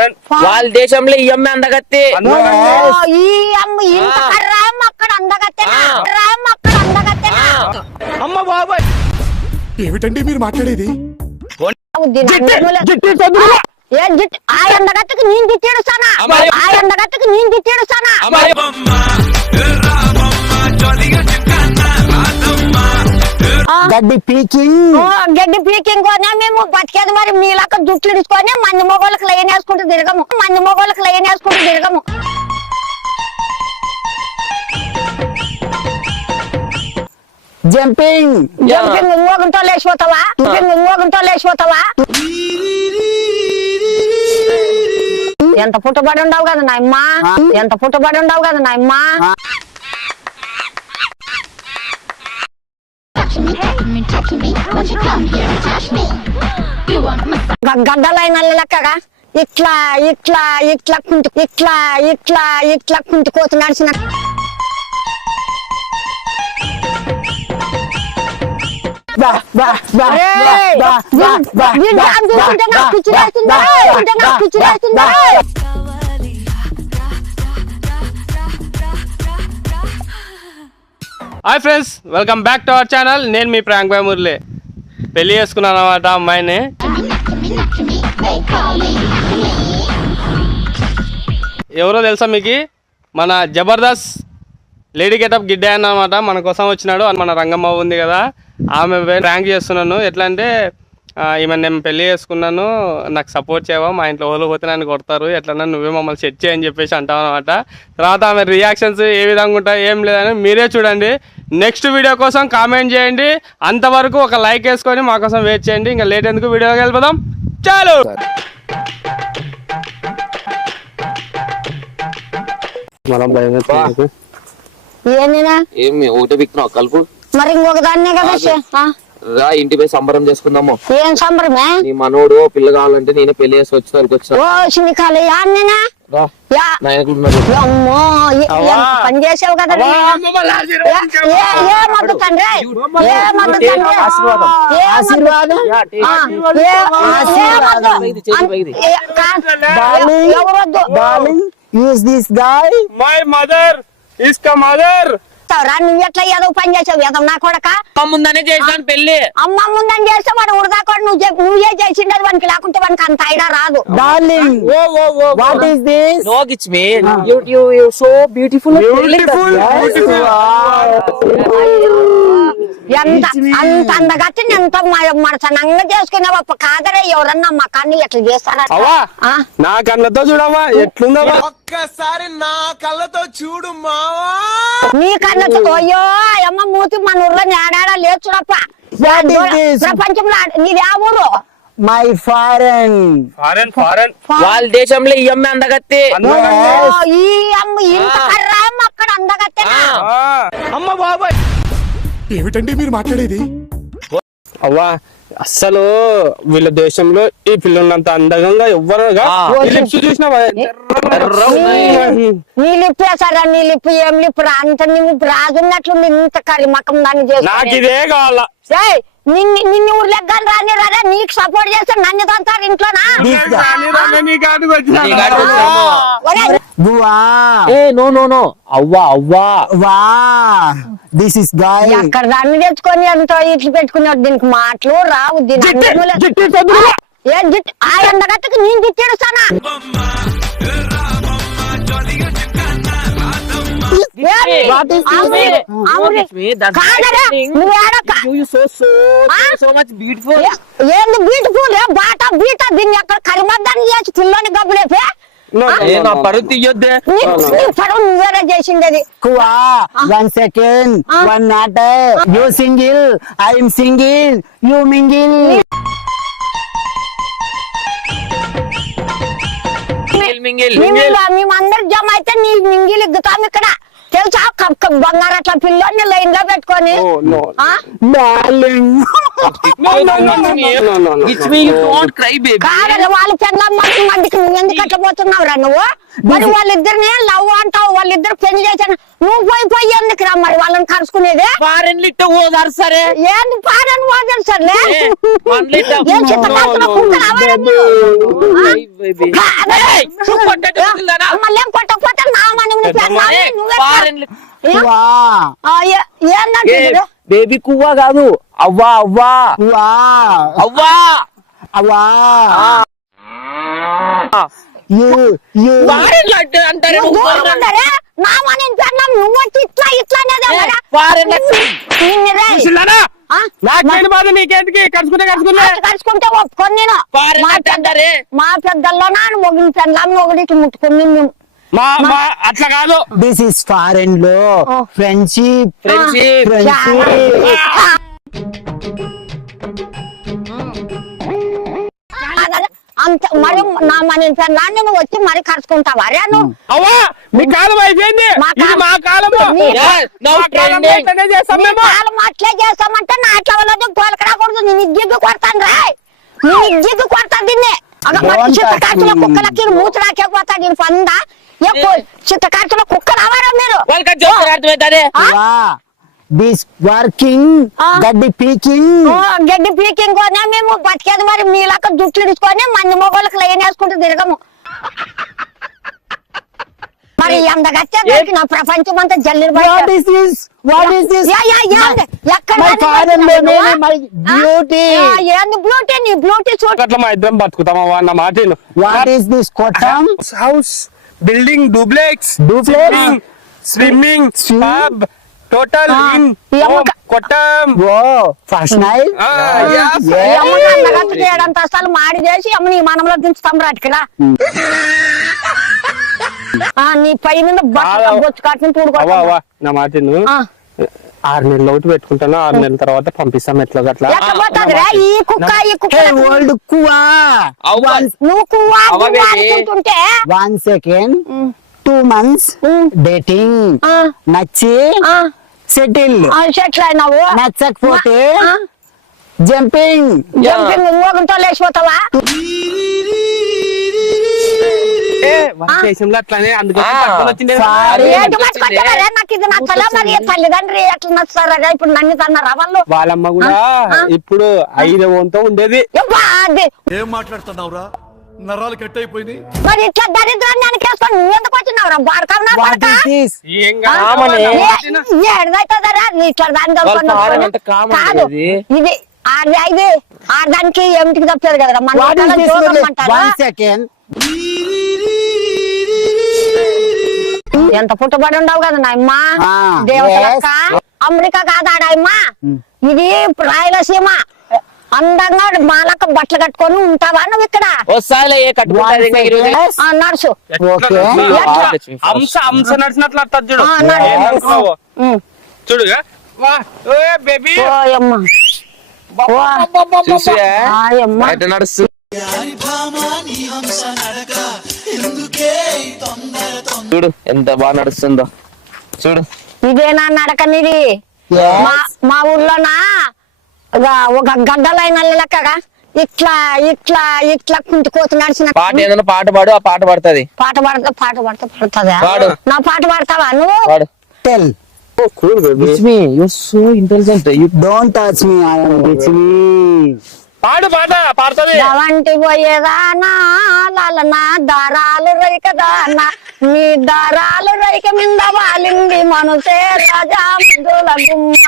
Foreign వాళ్ళ దేశంలో ఈ అమ్మాయి అందగత్తే ఈ అమ్మ ఇంత కర్రామ్మ అక్కడ అందగత్తెనా కర్రామ్మ అక్కడ అందగత్తెనా అమ్మ బాబాయ్ ఏమిటండి మీరు మాట్లాడేది? ఏ జిట్ ఆ అందగత్తెకి నేను తిట్టేడుస్తానా ఆ అందగత్తెకి నేను తిట్టేడుస్తానా గడ్డి పీకింగ్ గడ్డి పీకింగ్ కొనే మేము బతికేది మరి మీలాక జుట్లు ఇడుచుకొని మంది మొగోళ్ళకి లైన్ వేసుకుంటూ తిరగము మంది మొగోళ్ళకి లైన్ వేసుకుంటూ తిరగము జంపింగ్ జంపింగ్ ఇంకొకరితో లేచిపోతావా ఇంకొకరితో లేచిపోతావా ఎంత పుట్టబడి ఉండవు కదా నాయమ్మ ఎంత పుట్టబడి ఉండవు కదా నాయమ్మ గడ్డలైన లెక్కగా ఇట్లా ఇట్లా ఇట్లా కుంటి ఇట్లా ఇట్లా ఇట్లా కుంటి కోత నడిచిన hi friends, welcome back to our channel. నేను మీ ప్రాంక్ బాయ్ మురళి. పెళ్లి చేసుకున్నాను అన్నమాట అమ్మాయిని. ఎవరో తెలుసా మీకు? మన జబర్దస్త్ లేడీ గెటప్ గిడ్డ అన్నమాట మన కోసం వచ్చినాడు. మన రంగమ్మ ఉంది కదా, ఆమె ప్రాంక్ చేస్తున్నాను. ఎట్లా అంటే ఈమె నేను పెళ్లి చేసుకున్నాను, నాకు సపోర్ట్ చేయవా, మా ఇంట్లో వాళ్ళు పోతే నన్ను కొడతారు, ఎట్లన్నా నువ్వే మమ్మల్ని సెట్ చేయని చెప్పేసి అంటావు అనమాట. తర్వాత ఆమె రియాక్షన్స్ ఏ విధంగా ఉంటాయి ఏం లేదని మీరే చూడండి. నెక్స్ట్ వీడియో కోసం కామెంట్ చేయండి. అంతవరకు ఒక లైక్ వేసుకొని మా కోసం వెయిట్ చేయండి. ఇంకా లేట్ ఎందుకు, వీడియోకి వెళ్ళిపోదాం. చాలు. ఏమి ఒకటే విక్కినావు కలుపు మరి ఇంకొక దాన్నే కదా రా, ఇంటి పోయి సంబరం చేసుకుందాము. ఏం సంబరమే? నీ మనోడు పిల్ల కావాలంటే నేనే పెళ్లి చేసి వచ్చా ఓ చినికాలు యాన్నేనా పని చేసావు కదా ఏమద్దు తండ్రి మై మదర్ ఇస్ క మదర్. నువ్వు ఎట్లా ఏదో పని చేసావు ఏదో నా కొడక ముందనే చేసాను పెళ్లి. అమ్మ ముందని చేస్తే వాడు ఉడదాకోడు నువ్వే చేసిండదు వానికి, లేకుంటే వానికి అంత ఐడా రాదు. Darling what is this? No, it's me. You're so beautiful. ఎంత అంత అందగట్టి ఎంత మడసనంగా చేసుకున్నావా కాదరే? ఎవరన్నా మా కన్ను ఎట్లా చేస్తారా? నా కళ్ళతో చూడమ్మా ఎట్లుందమ్మా. ఒక్కసారి నా కళ్ళతో చూడు మావా. నీ కళ్ళతో అయ్యో అమ్మ మూతి మన ఊర్లో నేడాడా లేదు చూడప్ప. ప్రపంచంలో నీది ఆ ఊరు? మై ఫారెన్ వాళ్ళ దేశంలో ఈ అమ్మాయి అందగత్తే ఈ అమ్మ ఇంత కర్రామ్మ అక్కడ అందగత్తెనా అమ్మ బాబాయ్ ఏమిటండి మీరు మాట్లాడేది? అవ్వా, అస్సలు వీళ్ళ దేశంలో ఈ పిల్లలంత అందంగా ఎవ్వరుగా చూసినావా? నీ లిప్పు వేసారా? నీ లిప్పు ఏం లిప్పు రా? అంత నువ్వు రాజున్నట్లుంది ఇంత కరి మకం దాన్ని నాకు ఇదే కావాలా. నిన్ను ఊర్లోకి కానీ రాని రారా? నీకు సపోర్ట్ చేస్తే నన్ను తంతారు ఇంట్లోనా? నో అవ్వా వా దిస్ ఇస్ గాయ్. ఎక్కడ దాన్ని తెచ్చుకొని ఎంతో ఇట్లు పెట్టుకున్నాడు. దీనికి మాటలు రావు. దీని ఏ జిట్ ఆ ఎండగట్టకి నేను తిట్టేడుస్తానా? ఏంది బ్యూటిఫుల్ బాటా బీటా దీన్ని ఎక్కడ కరిమద్దాన్ని చేసి పిల్లని గబ్బులేపే పరువు తీయొద్దే. పరువు నువ్వేరే చేసిండేది. One second one matter. You single, I'm single, you mingle. Mingle మేమందరు జమ అయితే నీ మింగిల్ ఇగ్గుతాం ఇక్కడ. తెలుసా బంగారు అట్లా పిల్లోని లైన్ లో పెట్టుకొని ఆ? డార్లింగ్ కాదు వాళ్ళ పెళ్ళం మందికి నువ్వు ఎందుకు అట్లా పోతున్నావురా నువ్వు మరి వాళ్ళిద్దరిని లవ్ అంటావు వాళ్ళిద్దరు పెళ్లి చేశాను నువ్వు పోయి ఎందుకు రా మరి వాళ్ళని కలుసుకునేది ఫారెన్ లిట్ట ఓదారు సరే ఏంది పాడని వాదన సర్లే మనలో ఇట్లా ఏం చిత్తకాస్తులో కుక్కలు అవరా మీరు? ఆ? మళ్ళీ ఏం కొట్టకపోతే నా మని నువ్వే ఏందంటే బేబీ కువ్వా కాదు అవ్వా అవ్వా వా అవ్వా అవా యు యు ఫారెన్ లడ్డు అంటారే నా మని నువ్వు వచ్చి ఇట్లా ఇట్లానేదే ఫారెన్ నీకేంటికి కలుసుకుంటే కలుసుకుంటే ఒప్పుకొని నేను ఫారెన్ లడ్డు అంటారే మా పెద్దల్లో నాన్న మొగిన పెళ్ళాన్ని ఒకటి ముట్టుకుని మేము అట్లా కాదు దిస్ ఇస్ ఫారెన్ లో ఫ్రెండ్షిప్ ఫ్రెండ్షిప్ అంత మరి నా మన పెళ్ళాన్ని నువ్వు వచ్చి మరి కలుసుకుంటావా రే నువ్వు అవ్వా మీ కాలం అయిపోయింది ఇది మా కాలం కాలం అట్లే చేస్తామంటే నా అట్లా వాళ్ళని కోలకరాకూడదు నేను జిగ్గు కొడతాను రా నేను జిగ్గు కొడతాను దీన్ని చిత్తకార్చులో కుక్కలకి మూతి రాకపోతా దీని పందా ఎక్కువ చిత్తకార్చులో కుక్కలు అవరా మీరు అర్థమవుతారే దిస్ వర్కింగ్ గడ్డి పీకింగ్ గడ్డి పీకింగ్ కొనే మేము బతికేది మరి మీలాక జుట్లు ఇడుచుకొని మంది మొగోళ్ళకి లైన్ వేసుకుంటూ తిరగము మరి ఎంతగచ్చే నా ప్రపంచం అంతా జల్లి వాట్ ఇస్ దిస్ ఏంది బ్యూటీ నీ బ్యూటీ చూడు అట్లా మా ఇద్దరం బతుకుతామా అన్న మాట వాట్ ఇస్ దిస్ కొట్టం house building duplex swimming pub total in కొట్టం ఓ ఫస్ట్ నైట్ ఏడంత అసలు మాడి చేసి అమ్మ నీ మనంలో దించుతాం రాటికిరా నీ పైన బొచ్చు కాటుని తూడుకో నా మాట 6 నెలలు ఒకటి పెట్టుకుంటాను 6 నెలల తర్వాత పంపిస్తాం ఎట్లా అట్లా ఈ కుక్క ఈ కుక్క ఓల్డ్ కువా నువ్వు కువ్వా అనుకుంటుంటే 1 సెకండ్ 2 months డేటింగ్ నచ్చి సెటిల్ సెటిల్ అయినావు నచ్చకపోతే జంపింగ్ జంపింగ్ ఊగంతో లేచిపోతావా దేశంలో అట్లానే నాకు ఇది నచ్చలే మరి తల్లిదండ్రి ఎట్లా నచ్చుతారా ఇప్పుడు నన్ను తన్నారా వాళ్ళు వాళ్ళమ్మ కూడా ఇప్పుడు 5 వంతో ఉండేది ఏం మాట్లాడుతున్నావురా నరాలు కట్ అయిపోయింది మరి ఇట్లా దరిద్రాన్ని వెనకేసుకొని నువ్వు ఎందుకు వచ్చినావురా బాడకన్నా ఏడదైతుందరా ఇట్లా దాన్ని కాదు ఇది ఆడదానికి ఏమిటికి తప్పలేదు కదరా మన 1 సెకండ్ ఎంత పుట్టబడి ఉండవు కదా నాయమ్మ దేవతలక్క అమెరికా కాదు ఆడాయమ్మా ఇది రాయలసీమ అందంగా మాలక బట్టలు కట్టుకొని ఉంటావా నువ్వు ఇక్కడ నడుసు నడిచినట్లు చూడు నడుస్తు చూడు ఎంత బాగా నడుస్తుందో చూడు ఇదేనా నడకనిది మా ఊర్లోనా ఒక గడ్డలైన లెక్కగా ఇట్లా ఇట్లా ఇట్లా కుంటుకోతు నడిచిన పాట ఏదైనా పాట పాడు ఆ పాట పడుతుంది పాట పడితే పడుతుందా నా పాట పాడతావా నువ్వు tell so intelligent don't touch me I am richly పాడు పాట పాడుతుంది ఎవంటి పోయేదానా లాలనా దారాలు రైకదానా నీ దారాలు రైక మింద వాలింది మనసే రాజా ముద్దుల గుమ్మ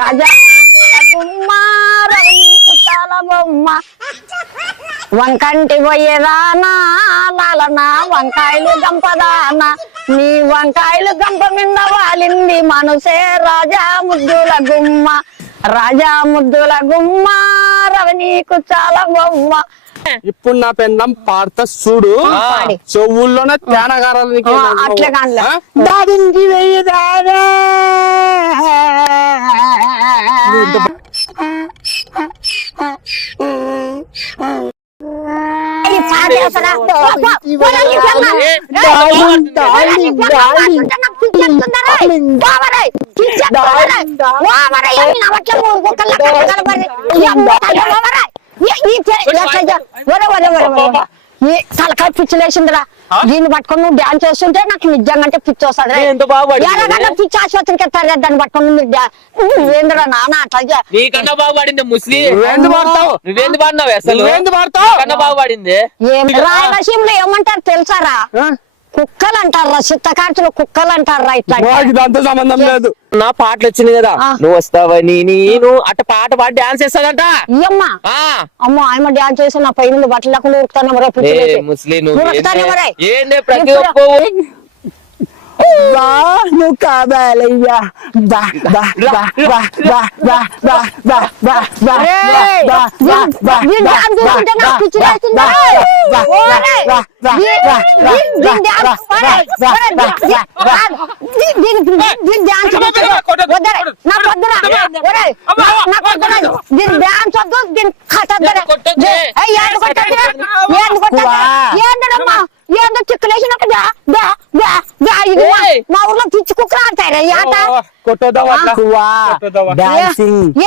రాజా ముద్దుల గుమ్మ రవి చుట్టాల బొమ్మ వంకంటి పోయేదానా లాలనా వంకాయలు గంపదానా నీ వంకాయలు గంప మింద వాలింది మనసే రాజా ముద్దుల గుమ్మ రాజా ముద్దుల గుమ్మ రవనీకు చాలా బొమ్మ ఇప్పుడు నా పెన్నం పాడతా చూడు చెవుల్లోనే తేనగారాలు అట్లే కాదులే దాదింటి వెయ్యదారా ఈ పాట చేస్తారా? పో, పో, పోరా, నీ సంగ. నాకు పిచ్చెక్కుతుందా రే? పోవరే, పిచ్చెక్కుతుందా రే? పోవరే, ఏమి నవ్వట్లే, మూడు కుక్కలు లెక్క కనబడి. ఈ అమ్మ తల్లి పోవరే. ఈ తలకాయ పిచ్చిలేసిందిరా. దీన్ని పట్టుకొని నువ్వు డాన్స్ చేస్తుంటే నాకు నిజంగా అంటే పిచ్చి వస్తుంది. ఎంత బాగుపడి పిచ్చి ఆసుపత్రికి ఎత్తారు దాన్ని పట్టుకొని నువ్వేంద్రా నాన్న అట్లా నీకన్నా బాగుపడింది ముస్లిం. నువ్వేంది పాడతావు? నువ్వేంది పాడినావు అసలు? నువ్వేంది పాడతావు? కన్నా బాగుపడింది. రాయలసీమలో ఏమంటారు తెలుసారా? కుక్కలు అంటారా, చిత్తకార్చులు కుక్కలు అంటారా. ఇట్లా దాంతో సంబంధం లేదు. నా పాటలు వచ్చింది కదా, నువ్వు వస్తావని నేను అట్ట పాట పాడి డాన్స్ చేస్తాదంట. ఇయ్యమ్మ అమ్మ ఆయమ్మ డాన్స్ చేసి నా పైన బట్టలు లేకుండా ఉరుకుతాను మరో ముస్లిం ఉరుకుతాను మరే. ఏందే ప్రతి ఒక్క నువ్వు కావాలయ్యా. ఏందో చిక్కులేసిన మా ఊర్లో పిచ్చి కుక్కలు ఆడతాయి ఈ ఆట.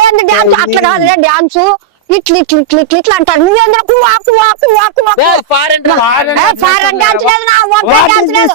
ఏంది డాన్స్ అట్లా కాదు డాన్స్ ఇట్లా ఇట్లా ఇట్లా ఇట్లా ఇట్లా అంటారు. నువ్వేంద్ర కువా కువా కువా కువా ఫారెన్ డాన్స్ లేదు, నా వంపే డాన్స్ లేదు.